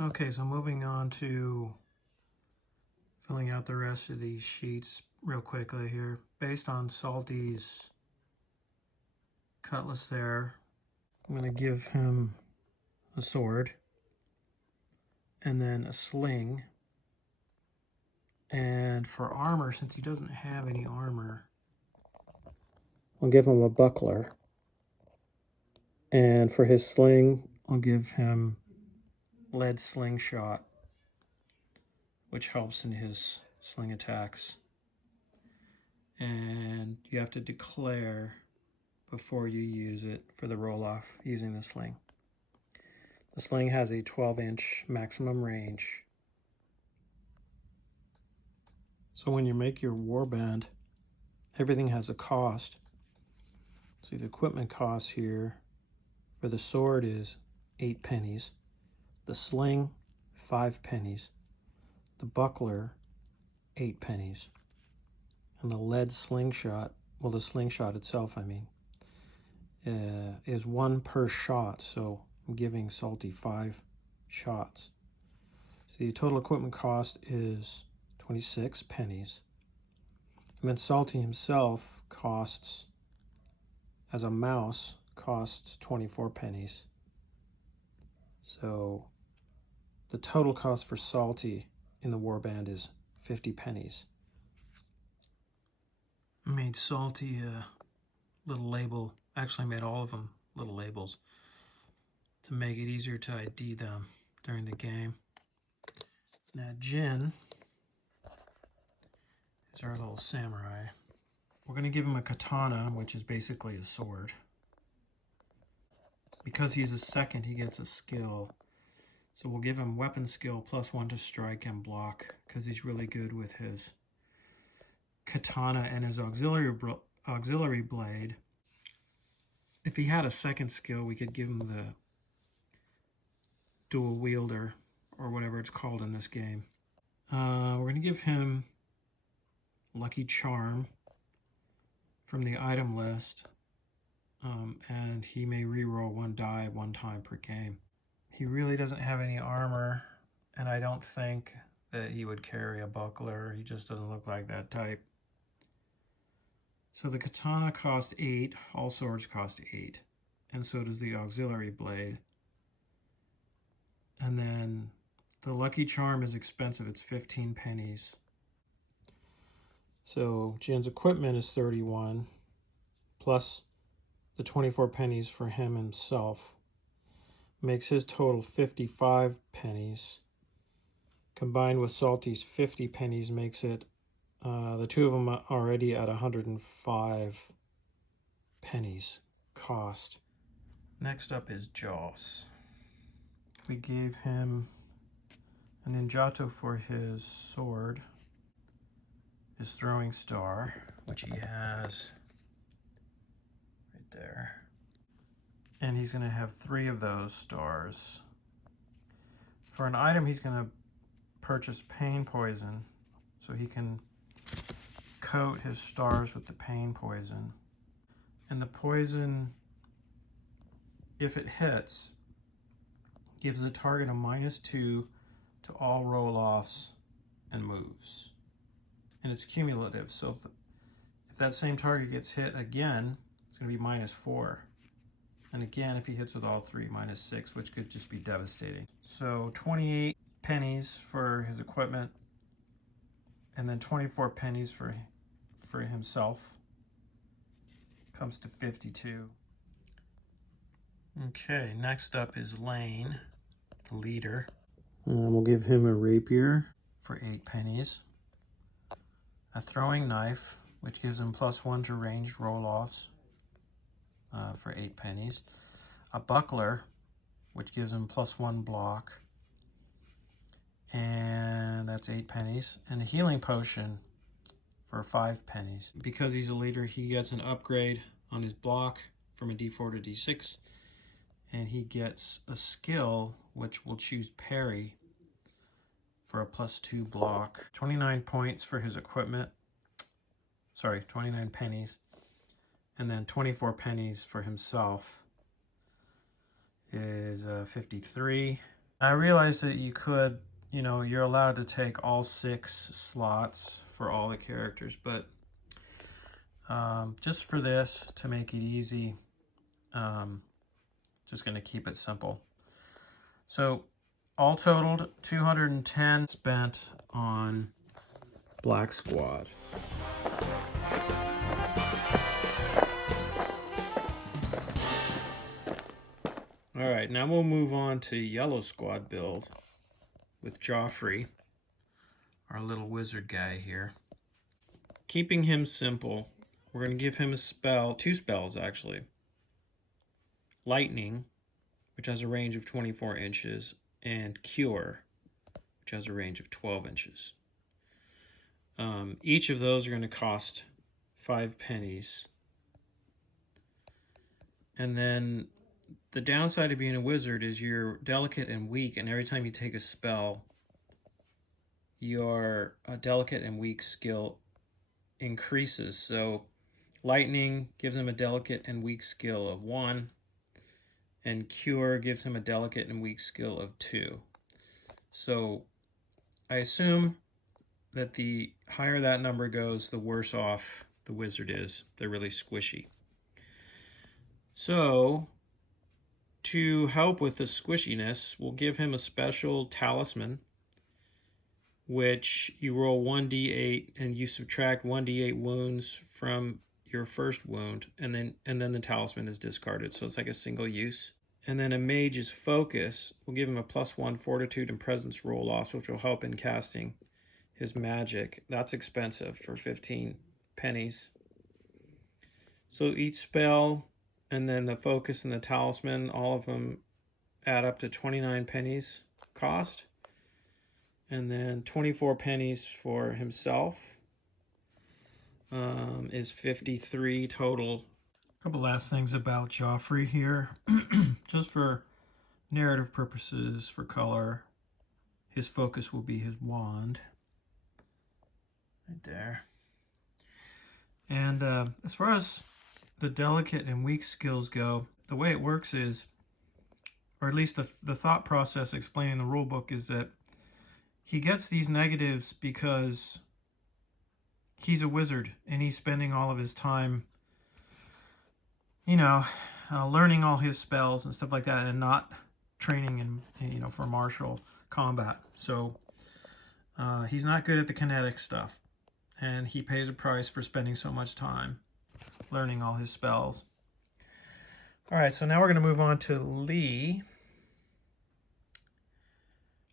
Okay, so moving on to filling out the rest of these sheets real quickly here. Based on Salty's cutlass there, I'm going to give him a sword and then a sling. And for armor, since he doesn't have any armor, I'll give him a buckler. And for his sling, I'll give him lead slingshot, which helps in his sling attacks. And you have to declare before you use it for the roll-off using the sling. The sling has a 12-inch maximum range. So when you make your warband, everything has a cost. So the equipment cost here for the sword is 8 pennies, the sling 5 pennies, the buckler 8 pennies, and the lead slingshot, well, the slingshot itself, I mean, is 1 per shot. So I'm giving Salty 5 shots. So the total equipment cost is 26 pennies. And then Salty himself costs, as a mouse, costs 24 pennies. So the total cost for Salty in the warband is 50 pennies. I made Salty a little label. Actually, I made all of them little labels to make it easier to ID them during the game. Now Jinn is our little samurai. We're going to give him a katana, which is basically a sword. Because he's a second, he gets a skill. So we'll give him weapon skill +1 to strike and block, because he's really good with his katana and his auxiliary blade. If he had a second skill, we could give him the dual wielder, or whatever it's called in this game. We're going to give him Lucky Charm from the item list, and he may reroll 1 die 1 time per game. He really doesn't have any armor, and I don't think that he would carry a buckler. He just doesn't look like that type. So the katana cost 8, all swords cost 8, and so does the auxiliary blade. And then the Lucky Charm is expensive, it's 15 pennies. So Jinn's equipment is 31, plus the 24 pennies for him himself. Makes his total 55 pennies. Combined with Salty's 50 pennies makes it, the two of them are already at 105 pennies cost. Next up is Geoss. We gave him a ninjato for his sword, his throwing star, which he has right there. And he's going to have 3 of those stars. For an item, he's going to purchase pain poison, so he can coat his stars with the pain poison. And the poison, if it hits, gives the target a -2 to all roll-offs and moves. And it's cumulative, so if that same target gets hit again, it's going to be -4. And again, if he hits with all 3, -6, which could just be devastating. So 28 pennies for his equipment, and then 24 pennies for himself. Comes to 52. Okay, next up is Layne, the leader. We'll give him a rapier for 8 pennies. A throwing knife, which gives him +1 to ranged roll-offs for 8 pennies. A buckler, which gives him +1 block, and that's 8 pennies. And a healing potion for 5 pennies. Because he's a leader, he gets an upgrade on his block from a D4 to D6, and he gets a skill which will choose parry for a +2 block. 29 points for his equipment. Sorry, 29 pennies. And then 24 pennies for himself is 53. I realized that you could, you know, you're allowed to take all 6 slots for all the characters, but just for this, to make it easy, just going to keep it simple. So all totaled, 210 spent on Black Squad. All right, now we'll move on to Yellow Squad build with Joffrey, our little wizard guy here. Keeping him simple, we're going to give him a spell, 2 spells actually. Lightning, which has a range of 24 inches, and Cure, which has a range of 12 inches. Each of those are going to cost 5 pennies. And then the downside of being a wizard is you're delicate and weak, and every time you take a spell, your delicate and weak skill increases. So lightning gives him a delicate and weak skill of 1, and Cure gives him a delicate and weak skill of 2. So I assume that the higher that number goes, the worse off the wizard is. They're really squishy. So to help with the squishiness, we'll give him a special talisman, which you roll 1d8 and you subtract 1d8 wounds from your first wound, and then the talisman is discarded. So it's like a single use. And then a mage's focus will give him a +1 fortitude and presence roll off, which will help in casting his magic. That's expensive for 15 pennies. So each spell, and then the focus and the talisman, all of them add up to 29 pennies cost. And then 24 pennies for himself is 53 total. A couple last things about Joffrey here. Just for narrative purposes, for color, his focus will be his wand. Right there. And as far as the delicate and weak skills go, the way it works is, or at least the thought process explaining the rulebook is that he gets these negatives because he's a wizard and he's spending all of his time, you know, learning all his spells and stuff like that, and not training in, you know, for martial combat. So he's not good at the kinetic stuff, and he pays a price for spending so much time learning all his spells. All right, so now we're going to move on to Lee,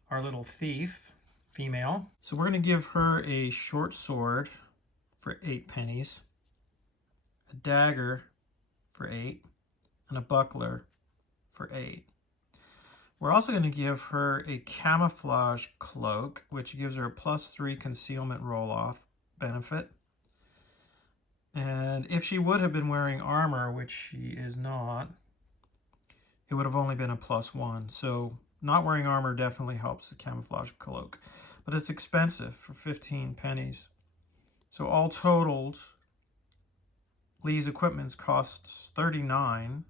our little thief, female. So we're going to give her a short sword for 8 pennies, a dagger for 8, and a buckler for 8. We're also going to give her a camouflage cloak, which gives her a +3 concealment roll-off benefit. And if she would have been wearing armor, which she is not, it would have only been a +1. So not wearing armor definitely helps the camouflage cloak. But it's expensive for 15 pennies. So all totaled, Lee's equipment costs 39,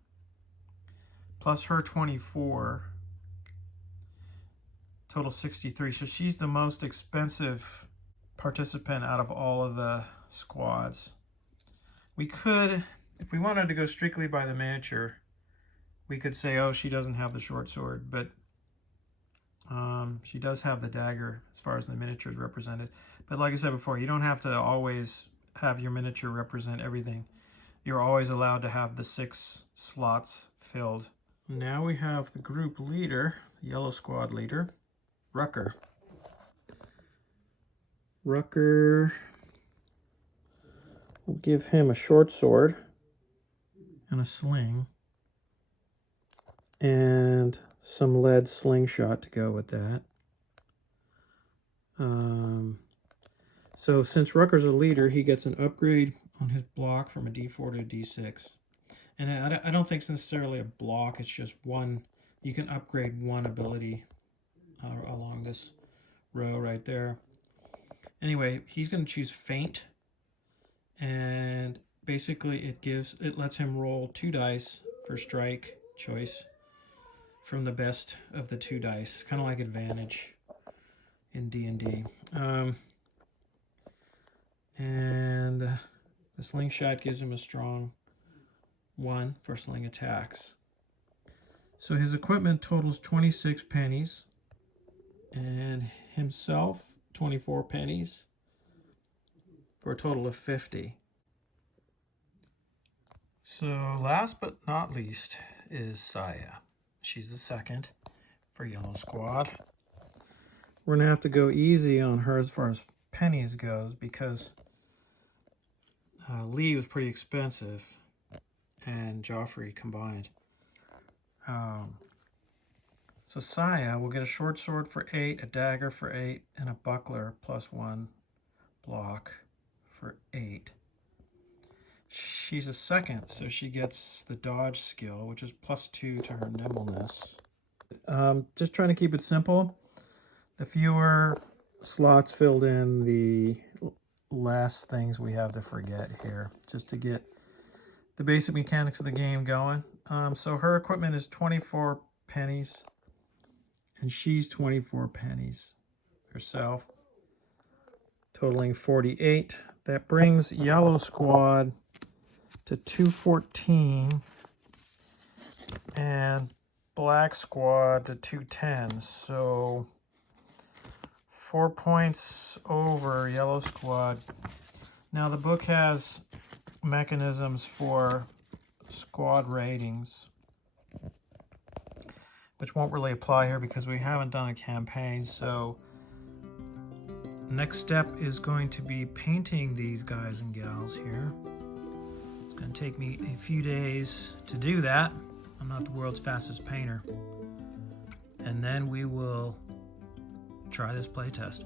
plus her 24, total 63. So she's the most expensive participant out of all of the squads. We could, if we wanted to go strictly by the miniature, we could say, oh, she doesn't have the short sword, but she does have the dagger as far as the miniature is represented. But like I said before, you don't have to always have your miniature represent everything. You're always allowed to have the 6 slots filled. Now we have the group leader, the Yellow Squad leader, Rucker. Rucker, we'll give him a short sword and a sling and some lead slingshot to go with that. So since Rucker's a leader, he gets an upgrade on his block from a D4 to a D6. And I don't think it's necessarily a block, it's just one. You can upgrade one ability along this row right there. Anyway, he's going to choose Feint, and basically it lets him roll 2 dice for strike choice from the best of the two dice, kind of like advantage in D&D. And the slingshot gives him a strong 1 for sling attacks. So his equipment totals 26 pennies, and himself 24 pennies, for a total of 50. So last but not least is Sayah. She's the second for Yellow Squad. We're going to have to go easy on her as far as pennies goes, because Lee was pretty expensive, and Joffrey combined. So Sayah will get a short sword for 8, a dagger for 8, and a buckler +1 block for 8. She's a second, so she gets the dodge skill, which is +2 to her nimbleness. Just trying to keep it simple. The fewer slots filled in, the less things we have to forget here, just to get the basic mechanics of the game going. So her equipment is 24 pennies, and she's 24 pennies herself, totaling 48. That brings Yellow Squad to 214 and Black Squad to 210. So 4 points over Yellow Squad. Now the book has mechanisms for squad ratings, which won't really apply here because we haven't done a campaign. So next step is going to be painting these guys and gals here. It's going to take me a few days to do that. I'm not the world's fastest painter. And then we will try this playtest.